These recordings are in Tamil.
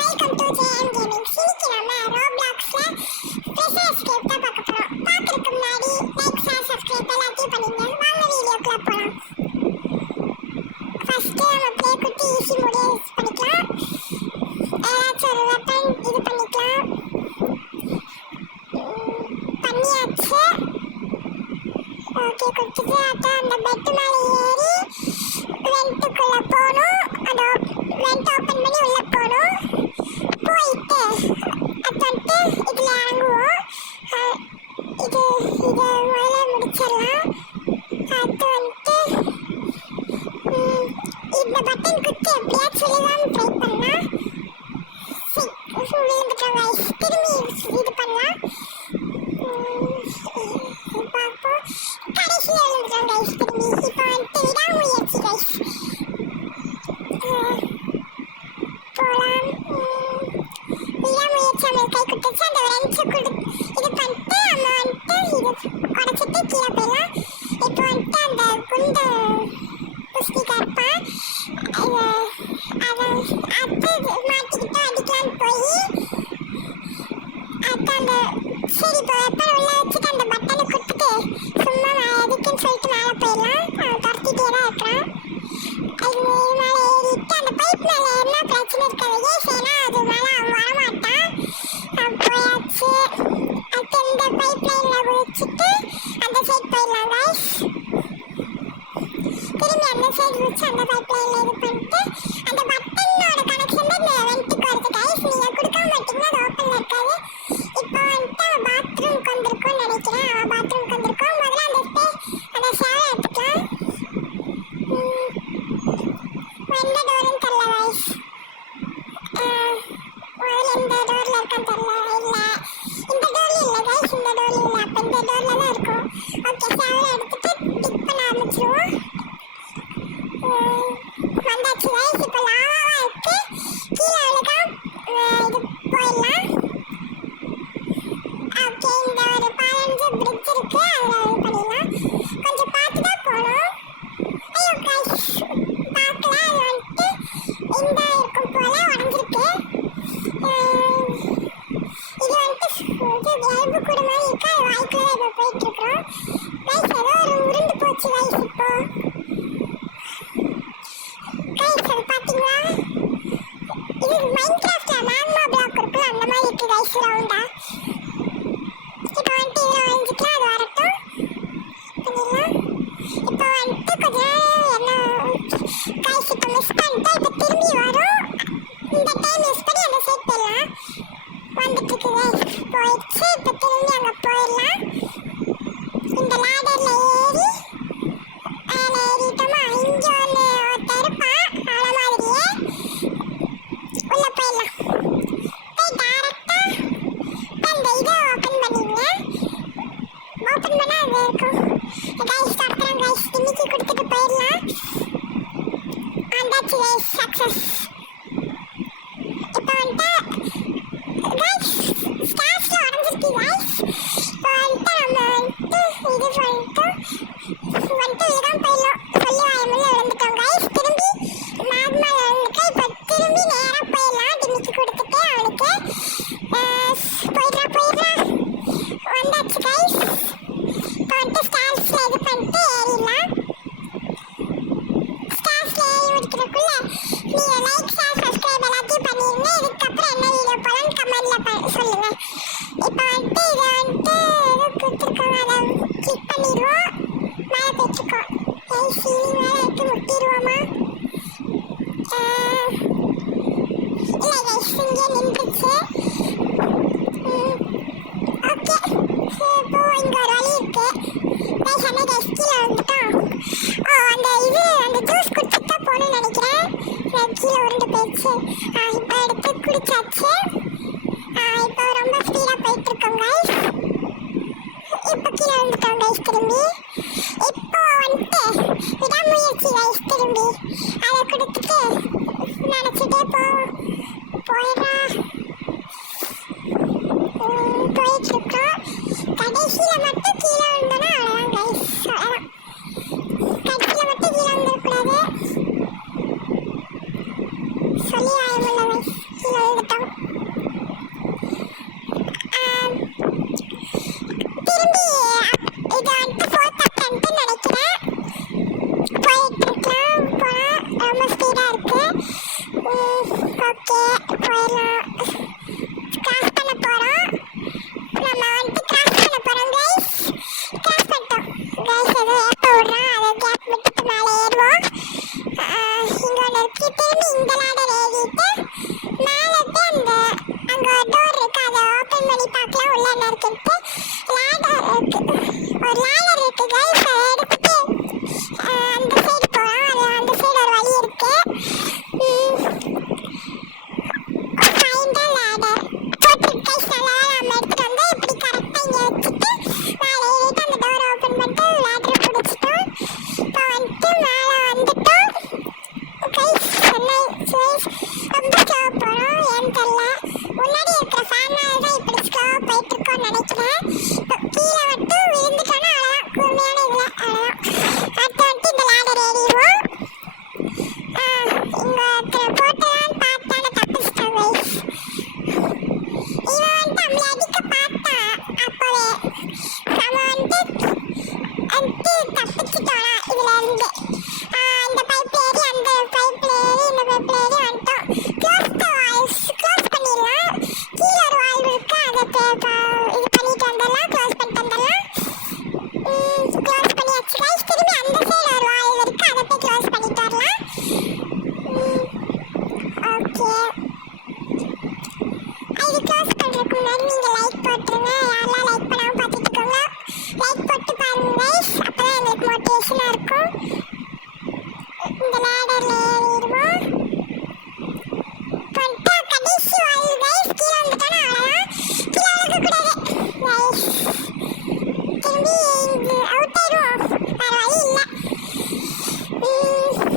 Welcome to JM gaming. இன்னைக்கு நம்ம ரோப்ளாக்ஸ்ல ப்ரெஷர் எஸ்கேப் தான் பார்க்க போறோம். பார்க்கறதுக்கு முன்னாடி லைக், ஷேர், சப்ஸ்கிரைப் எல்லாத்தையும் பண்ணுங்க. வாங்க வீடியோக்குள்ள போலாம். ஃபர்ஸ்ட் நம்ம ப்ளே குட்டி ஈஸி மோட் யூஸ் பண்ணிக்கலாம். ஏதாச்சும் ஒரு வெப்பன் இது பண்ணிக்கலாம். பண்ணியாச்சு. ஓகே, கொடுத்துட்டு அப்புறம் அந்த பெட் மேலே ஏறி வெண்ட்டுக்குள்ள போகணும். அந்த வெண்ட் ஓப்பன் பண்ணி உள்ள போகணும். போயிட்டு அது வந்துட்டு இதில் இறங்குவோம். இதை முதல்ல முடிச்சிடலாம். அது வந்துட்டு இந்த பட்டன் குத்தி எப்படியாச்சும் விழுகாமல் ட்ரை பண்ணலாம். விழுந்துட்டோம். திரும்பி இது பண்ணலாம். பார்ப்போம். கடைசியில் விழுந்துட்டோம் கைஸ். திரும்பி இப்போ வந்துட்டு விடாமுயற்சி கைஸ். போகலாம். விடாமுயற்சி நம்மளுக்கு கை கொடுத்துச்சு. அந்த ரெஞ்சு இது பண்ணிட்டு நம்ம வந்துட்டு இது உடச்சிட்டு கீழே போயிடலாம். இப்போ வந்துட்டு அந்த குண்டை புஸ்திக்கா இருப்பான். அதை மாட்டிக்கிட்டு அடிக்கலான்னு போய் அது அந்த சரி இப்போ வெப்பன் உள்ள வச்சுட்டு அந்த பட்டனை கொடுத்துட்டு சும்மா எதுக்குன்னு சொல்லிட்டு மேலே போயிடலாம். அவன் துரத்திட்டே தான் இருக்கிறான். அது மேலே ஏறிட்டு அந்த பைப் மேலே என்ன பிரச்சனை இருக்காது. ஏசேனா அது மேலே அவன் வரமாட்டான். போயாச்சு. அது இந்த பைப் லைனில் குதிச்சுட்டு அந்த சைட் போயிடலாம் கைஸ். திரும்பி அந்த சைடு குதிச்சு அந்த பைப் லைனில் இது பண்ணிட்டு அந்த பட்டனோட கனெக்ஷன் தான் இந்த வெண்ட்டுக்கு வருது கைஸ். நீங்கள் கொடுக்க மாட்டீங்கன்னா அது ஓப்பனில் இருக்காது. இப்போ வந்துட்டு அவன் பாத்ரூம்க்கு வந்திருக்கோன்னு நினைக்கிறேன். அவன் பாத்ரூம்க்கு வந்திருக்கோம். முதல்ல அந்த ஷேவை எடுத்துக்கலாம். எந்த டோருன்னு தெரியல கைஸ். முதல்ல இந்த டோரில் இருக்கான்னு தெரியல. இல்லை இந்த டோர்லையும் இல்லை கைஸ். இந்த டோர்லையும் இல்லை. அப்போ இந்த டோரில் தான் இருக்கும். ஓகே, ஷேவை எடுத்துட்டு டிக் பண்ண ஆரம்பிச்சிருவோம். வந்தாச்சு கைஸ். இப்போ லாவாக இருக்கு. கீழே விழுகாம இது போயிடலாம். ஓகே, இந்த ஒரு 15 பிரிட்ஜ் இருக்கு. அதில் இது பண்ணிடலாம். கொஞ்சம் பார்த்து தான் போகணும். ஐயோ கைஸ், பார்க்கல. அது வந்துட்டு இந்த இருக்கும் போல உடஞ்சிருக்கு. இது வந்துட்டு எலும்பு கூட மாதிரி இருக்கு. அது வாய்க்குள்ள தான் இப்போ போயிட்டு இருக்கிறோம் கைஸ். ஏதோ ஒரு உருண்டு போச்சு கைஸ். இப்போ கைஸ் அது பார்த்தீங்களா? இது மைன்கிராஃப்ட்ல மேக்மா பிளாக் இருக்குல்ல, அந்த மாதிரி இருக்கு கைஸ். ரவுண்டா இப்போ வந்துட்டு இதில் வாங்கிக்கலாம். அது வரட்டும் பண்ணிடலாம். இப்போ வந்துட்டு கொஞ்ச நேரம் என்ன கைஸ் இப்போ மிஸ் பண்ணிட்டேன். இப்போ திரும்பி வரும். இந்த டைம் மிஸ் பண்ணி அந்த சைட் போயிடலாம். வந்துட்டு இருக்கு கைஸ். போயிடுச்சு. இப்போ திரும்பி அங்கே போயிடலாம். இந்த லேடரில் ஏறி மேலே ஏறிட்டோமா? இங்கே ஒருத்தர் இருப்பான் அவளை மாதிரியே. உள்ள போயிடலாம். போய் டேரெக்டாக அந்த இதை ஓப்பன் பண்ணிடுங்க. ஓப்பன் பண்ணால் அது இருக்கும் கைஸ். சாப்பிட்றேன் கைஸ். இன்னைக்கு கொடுத்துட்டு போயிடலாம். வந்தாச்சு கைஸ். சக்ஸஸ். இப்போ வந்துட்டு கைஸ் ஸ்டார்ஸ்ல உடஞ்சிருக்கு கைஸ். இப்போ வந்துட்டு நம்ம வந்துட்டு இது வந்துட்டு இதான் போயிடலாம். சொல்லி வாயமுள்ள விழுந்துட்டோம் கைஸ். திரும்பி நார்மல் விழுந்துட்டு இப்போ திரும்பி நேராக போயிடலாம். இன்னைக்கு கொடுத்துட்டு அவனுக்கு போயிடுறா. வந்தாச்சு கைஸ். இப்போ வந்துட்டு ஸ்டார்ஸ்ல இது பண்ணிட்டு ஏறிடலாம். ஸ்டார்ஸ்ல ஏறி முடிக்கிறதுக்குள்ள நீங்கள் லைக், ஷேர், சப்ஸ்கிரைப் எல்லாத்தையும் பண்ணிடுங்க. இதுக்கப்புறம் என்ன வீடியோ போகலான்னு கமெண்ட்ல சொல்லுங்க. இப்போ வந்துட்டு இதை வந்துட்டு எது கொடுத்துருக்கோம் அதை கிளிக் பண்ணிடுவோம். மேலே போயிட்டுருக்கோம் கைஸ். மேலே எடுத்து முட்டிடுவோமா? இல்லை கைஸ், இங்கே நின்றுச்சு. ஓகே, இப்போ இங்கே ஒரு வழி இருக்கு கைஸ். அந்த கைஸ் கீழே வந்துட்டோம். அந்த ஜூஸ் குடிச்சிட்டு தான் போகணும்னு நினைக்கிறேன். கீழே உருண்டு போயிடுச்சு. இப்போ எடுத்து குடிச்சாச்சு. இப்போ ரொம்ப ஸ்பீடாக போயிட்டுருக்கோம் கைஸ். இப்போ கீழே வந்துட்டோம் கைஸ். திரும்பி இப்போ வந்துட்டு விடாமுயற்சி கைஸ். திரும்பி அதை கொடுத்துட்டு நினச்சிட்டே போயிடுறா. போயிட்டுருக்கோம். கடைசியில் மட்டும் கீழே விழுந்தோன்னா அவ்வளோதான் கைஸ். அவ்வளோதான். கடைசியில் மட்டும் கீழே வந்துடக்கூடாது. சொல்லி வாயமுள்ள கைஸ். கீழே ஓகே போயிடலாம். கிராஸ் பண்ண போகிறோம். நம்ம வந்துட்டு கிராஸ் பண்ண போகிறோம் கைஸ். கிராஸ் பண்ணிட்டோம் கைஸ். ஏதோ ஏப்ப விட்றான், அதை கேப் விட்டுட்டு மேலே ஏறுவோம். இங்கே ஒன்று இருக்கு. திரும்பி இந்த லேடர் ஏறிட்டு மேலே போய் அங்கே ஒரு டோர் இருக்குது, அதை ஓப்பன் பண்ணி பார்க்கலாம் உள்ள என்ன இருக்குன்ட்டு. லேடர் இருக்குது, ஒரு லேடர் இருக்குது கைஸ். அதை எடுத்துட்டு அந்த சைடு போகிறோம். அது அந்த சைடு ஒரு வழி இருக்குது. ஃபைண்ட் த லேடர் போட்டு கைஸ். நல்லா நம்ம எடுத்துகிட்டு வந்து இப்படி கரெக்டாக இங்கே வச்சுட்டு மேலே ஏறிட்டு அந்த டோரை ஓப்பன் பண்ணிட்டு லேடரை பிடிச்சிட்டோம். இப்போ வந்துட்டு மேலே வந்துட்டோம் கைஸ். கைஸ் ரொம்ப ஸ்லோவாக போகிறோம், ஏன்னு தெரியல. முன்னாடி இருக்கிற ஃபேனால தான் இப்படி ஸ்லோவாக போயிட்டுருக்கோன்னு நினைக்கிறேன். இப்போ கீழே மட்டும் விழுந்துட்டோன்னா அவ்வளோதான், கூர்மையான இதில் அவ்வளோதான். அடுத்து வந்துட்டு இந்த லேடர் ஏறிடுவோம். இங்கே ஒருத்தர் போட்டுதான் பார்த்தான தப்பிச்சிட்டோம் கைஸ். இவன் வந்துட்டு நம்மளை அடிக்க பார்த்தான் அப்போவே. நம்ம வந்துட்டு தப்பிச்சிட்டோம் இதுல இருந்து. இந்த பைப்ல ஏறி அந்த பைப்ல ஏறி இந்த பைப்ல ஏறி வந்துட்டோம். க்ளோஸ் த வால்ஸ், க்ளோஸ் பண்ணிடலாம். கீழே ஒரு வால்வ் இருக்கு, அதை இது பண்ணிட்டு வந்துடலாம். க்ளோஸ் பண்ணிட்டு வந்துடலாம். க்ளோஸ் பண்ணியாச்சு கைஸ். திரும்பி அந்த சைடு ஒரு வால்வ் இருக்கு, அதை போய் க்ளோஸ் பண்ணிட்டு வரலாம். ஓகே, இது க்ளோஸ் பண்ணுறதுக்கு முன்னாடி நீங்கள் லைக் போட்டுருங்க. யாரெல்லாம் லைக் பண்ணாமல் பார்த்துட்டு இருக்கோங்க, லைக் போட்டு பாருங்க கைஸ். அப்போ தான் எங்களுக்கு மோட்டிவேஷனாக இருக்கும். இந்த லேடரில் ஏறிடுவோம். பண்ணிட்டு கடைசி வால்வு கைஸ். கீழே வந்துட்டோன்னா அவ்வளோதான், கீழே விழுக்கக்கூடாது கைஸ். திரும்பி இது அவுட் ஆயிடுவோம், வேறு வழி இல்லை.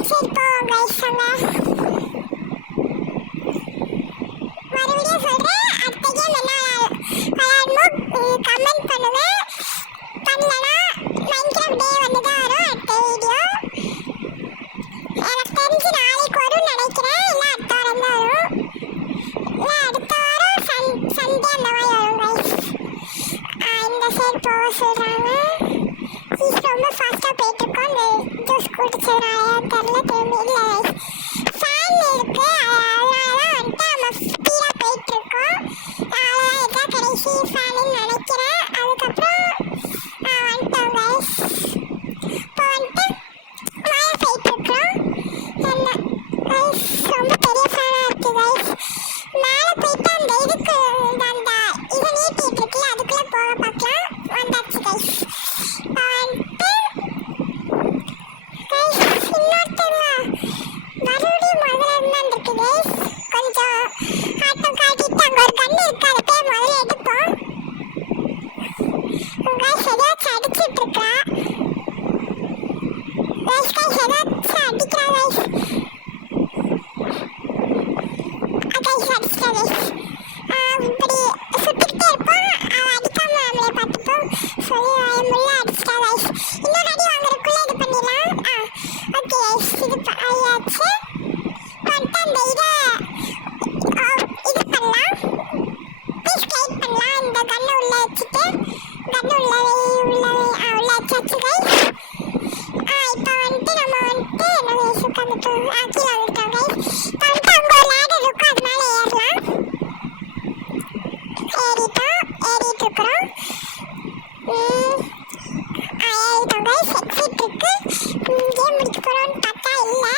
சரி போவோம் கைஸ். அங்கே மறுபடியும் சொல்கிறேன், அடுத்த கேம் என்ன விளையாடணுமோ கமெண்ட் பண்ணுங்க. பண்ணலன்னா மைன்கிராஃப்ட் டே வந்து தான் வரும் அடுத்த வீடியோ. எனக்கு தெரிஞ்சு நாளைக்கு வரும்னு நினைக்கிறேன், இல்லை அடுத்த வாரம் தான் வரும். இல்லை அடுத்த வாரம் சண்டே அந்த மாதிரி வரும் கைஸ். இந்த சைடு போக சொல்கிறாங்க. ப்ளீஸ் ரொம்ப ஃபாஸ்ட்டாக போயிட்டுருக்கோம். இந்த ஜூஸ் குடிச்சதுனால தெரில. திரும்பி இல்லை கைஸ், ஃபேன் இருக்குது, அதனால தான் வந்துட்டு நம்ம ஸ்பீடாக போயிட்டுருக்கோம். அவ்வளோதான், இதுதான் கடைசி ஃபேனுன்னு நினைக்கிறேன். அதுக்கப்புறம் வந்துட்டோம் கைஸ். இப்போ வந்துட்டு மேலே போயிட்டுருக்கோம். என்ன கைஸ், ரொம்ப பெரிய ஃபேனாக இருக்குது கைஸ். மேலே போயிட்டு அந்த இதுக்கு அந்த இதை நீட்டிகிட்டு இருக்குல்ல, அதுக்குள்ளே போக பார்க்கலாம். வந்தாச்சு கைஸ். வந்துட்டு கைஸ் இன்னொருத்தங்க மறுபடியும் முதல்ல இருந்தான் இருக்கு கைஸ். கொஞ்சம் ஆட்டம் காட்டிட்டு அங்கே ஒரு கண்ணு இருக்கு, அதை போய் முதல்ல எடுப்போம். கைஸ் ஏதாச்சும் அடிச்சுட்டு இருக்கா கைஸ். கைஸ் ஏதாச்சும் அடிக்கிறா கைஸ். Guys அடிச்சிட்டா guys. இப்படி சுட்டுக்கிட்டே இருப்போம், அவன் அடிக்காம நம்மளே பார்த்துப்போம் சொல்லி முள்ள அடிச்சிட்டா கைஸ். இன்னொரு அடி வாங்குறதுக்குள்ளே இது பண்ணிடலாம். ஓகே கைஸ், இது ஆயாச்சு. வந்துட்டு அந்த இது பண்ணலாம், பீஸ் லைட் பண்ணலாம். இந்த கண்ணை உள்ளே வச்சுட்டு கண்ணை உள்ள வச்சாச்சு கைஸ். இப்போ வந்துட்டு நம்ம வந்துட்டு என்ன கைஸ் உட்காந்துட்டோம், கீழே வந்துட்டோம் கைஸ். இப்போ வந்துட்டு அங்கே ஒரு லேடர் இருக்கும், அது மேலே ஏறலாம். ஏறிட்டு இருக்கிறோம். ஏறிட்டோம் கைஸ். எக்ஸிட் இருக்கு. கேம் முடிக்க போகிறோம்னு பார்த்தா இல்லை,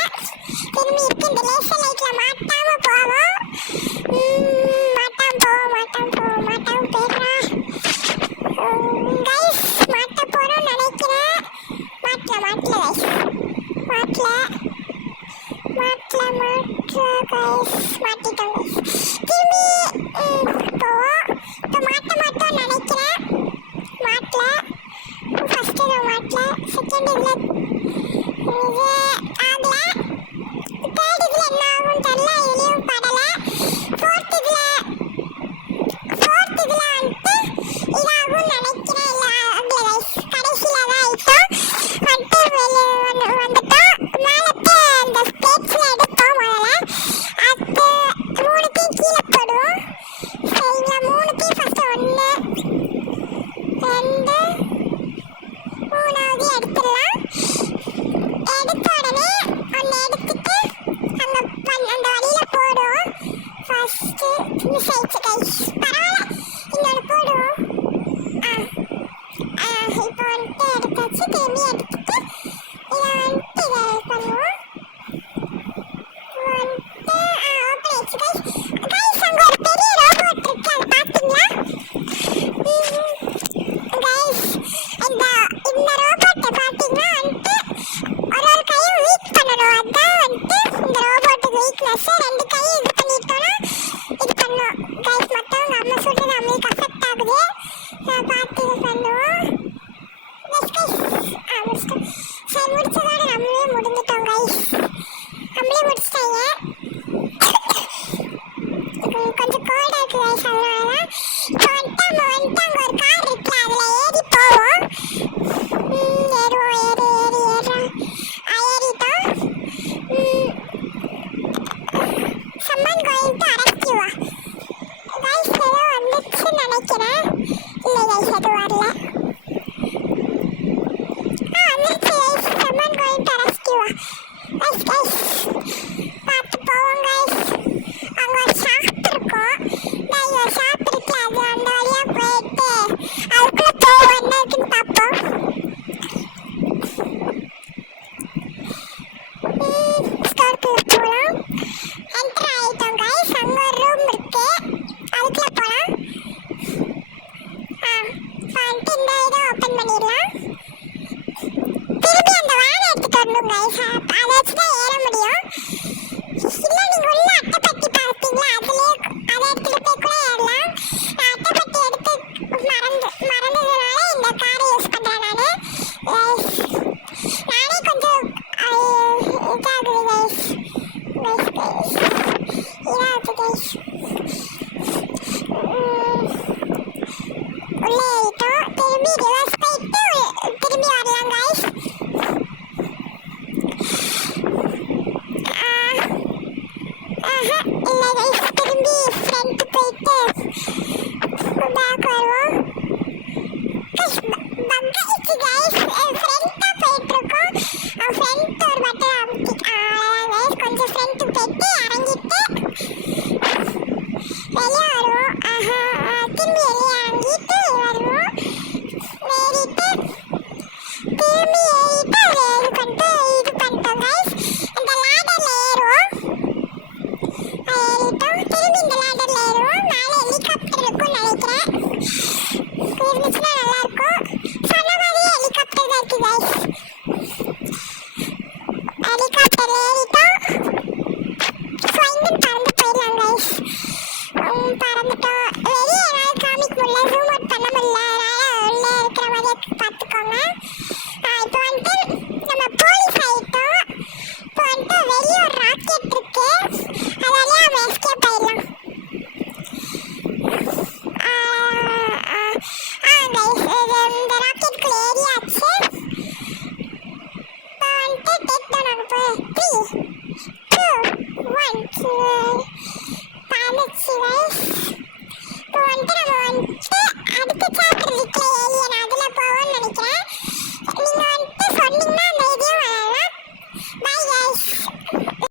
திரும்பி இருக்கு. இந்த லேசர் லைட்டில் மாட்டாமல் போவோம். மாட்டாமல் போயிடுறா கைஸ். மாட்ட போகிறோம்னு நினைக்கிறேன். மாட்டல கைஸ், மாட்டல கைஸ். மாட்டிட்டோம் கைஸ். திரும்பி போவோம். இப்போ மாட்டோம்னு நினைக்கிறேன். மாட்டல ஃபஸ்ட்டு இதில் மாட்டல, செகண்ட் இதில் இது ஆகலை, தேர்ட் இதில் என்ன ஆகும்னு தெரில, இதுலேயும் படலை. ஃபோர்த் இதில் வந்துட்டு இதாகும்னு நினைக்கிறேன். இல்லை ஆகலை கைஸ், கடைசியில் தான் ஆகிட்டோம். வந்துட்டோம் மேலே அந்த ஸ்பேட்ஸில் எடுப்போம் முதல்ல. அது 3 கீழே போடுவோம். மிஸ் ஆயிடுச்சு கைஸ். பரவாயில்ல, இன்னொரு போடுவோம். இப்போ வந்துட்டு எடுத்தாச்சு. திரும்பி எடுத்துட்டு இதை வந்துட்டு இதை பண்ணுவோம். வந்துட்டு ஓப்பன் ஆயிடுச்சு கைஸ். கைஸ் அங்கே ஒரு பெரிய ரோபோட் இருக்கு, அது பார்த்தீங்களா கைஸ்? இந்த ரோபோட்டை பார்த்தீங்கன்னா வந்துட்டு ஒரு கையும் வீக் பண்ணணும். அதான் வந்துட்டு இந்த ரோபோட்டுக்கு வீக்னஸ். ரெண்டு கையும் இது பண்ணிட்டோம்னா இது பண்ணும் கைஸ். மற்றவங்க அம்மா சொல்றது நம்மளுக்கு அஃபெக்ட் ஆகுது. பார்த்து இது பண்ணுவோம். முடிச்சிட்டோம். சரி, முடிச்சதோட நம்மளே முடிஞ்சிட்டோம் கைஸ். நம்மளே முடிச்சிட்டாங்க. கொஞ்சம் கோல்டாக இருக்கு கைஸ், அதனால இப்போ வந்துட்டு நம்ம வந்துட்டு அங்கே ஒரு கார் இருக்குல்ல, அதில் ஏறி போவோம். ஏறுவோம். ஏறிட்டோம். someone going to arrest you guys. ஏதோ வந்துச்சுன்னு நினைக்கிறேன். இல்லை கைஸ், அது வரல. வந்துருச்சு guys. someone going to arrest you guys. பார்த்து போவோம் கைஸ். அங்கே ஒரு ஷாப் இருக்கும். ஒரு ஷாப் இருக்குல்ல, அது அந்த வழியாக போயிட்டு அதுக்குள்ளே போவோம். என்ன இருக்குன்னு பார்ப்போம். ஸ்டோருக்குள்ளே போகலாம். என்டர் ஆகிட்டோம் கைஸ். அங்கே ஒரு ரூம் இருக்கு, அதுக்குள்ளே போகலாம். வந்துட்டு இந்த இதை ஓப்பன் பண்ணிடலாம். திரும்பி அந்த வேனை எடுத்துகிட்டு வரணும் கைஸ். அதை வச்சு தான் ஏற முடியும். இல்லை, நீங்கள் உள்ள அட்டைப்பட்டி பார்த்தீங்களா, அதுலேயே அதை எடுத்துகிட்டு போய் கூட ஏறலாம். நான் அட்டைப்பட்டி எடுத்து மறந்ததுனால இந்த காரை யூஸ் பண்ணுறேன் நான். நானே கொஞ்சம் இதாகுது கைஸ். இதாகுது கைஸ். உள்ளே ஏறிட்டோம். திரும்பி ரிவர்ஸ் போயிட்டு திரும்பி வரலாம் கைஸ். இல்லை கைஸ், திரும்பி ஃப்ரண்ட் போயிட்டு பேக் வருவோம். பக்காயிடுச்சு கைஸ். ஃப்ரண்ட்டாக போயிட்டுருக்கோம். ஃப்ரண்ட் ஒரு பட்டன் அமுத்தி கைஸ் கொஞ்சம் ஃப்ரண்ட்டு போயிட்டு இறங்கிட்டு வெளியே வருவோம். திரும்பி வெளியே இறங்கிட்டு வருவோம். ஏறிட்டு திரும்பி ஏறிட்டு இது பண்ணிட்டோம் கைஸ். இந்த லேடரில் ஏறுவோம். ஏறிட்டோம். திரும்பி இந்த லேடரில் ஏறுவோம். மேலே ஹெலிகாப்டர் இருக்கும்னு நினைக்கிறேன். இருந்துச்சுன்னா நல்லாயிருக்கும். சொன்ன மாதிரியே ஹெலிகாப்டர் தான் இருக்குது கைஸ். ஹெலிகாப்டர் ஏறிட்டோம். இங்கேருந்து பறந்து போயிடலாம் கைஸ். பறந்துட்டோம். வெளியே என்னால் காமிக்க முடியல, ஜூம் அவுட் பண்ண முடியல, அதனால் உள்ளே இருக்கிற மாதிரியே பார்த்துக்கோங்க. இப்போ வந்துட்டு நம்ம போலீஸ் ஆகிட்டோம். இப்போ வந்துட்டு வெளியே ஒரு ராக்கெட் இருக்கு, அது வழியாக நம்ம எஸ்கேப் ஆயிடலாம். இந்த ராக்கெட்டுக்குள்ள ஏரியாச்சு. இப்போ வந்துட்டு டேக் டவுன் ஆக போய் 3, 2, 1 பறந்துச்சு கைஸ்.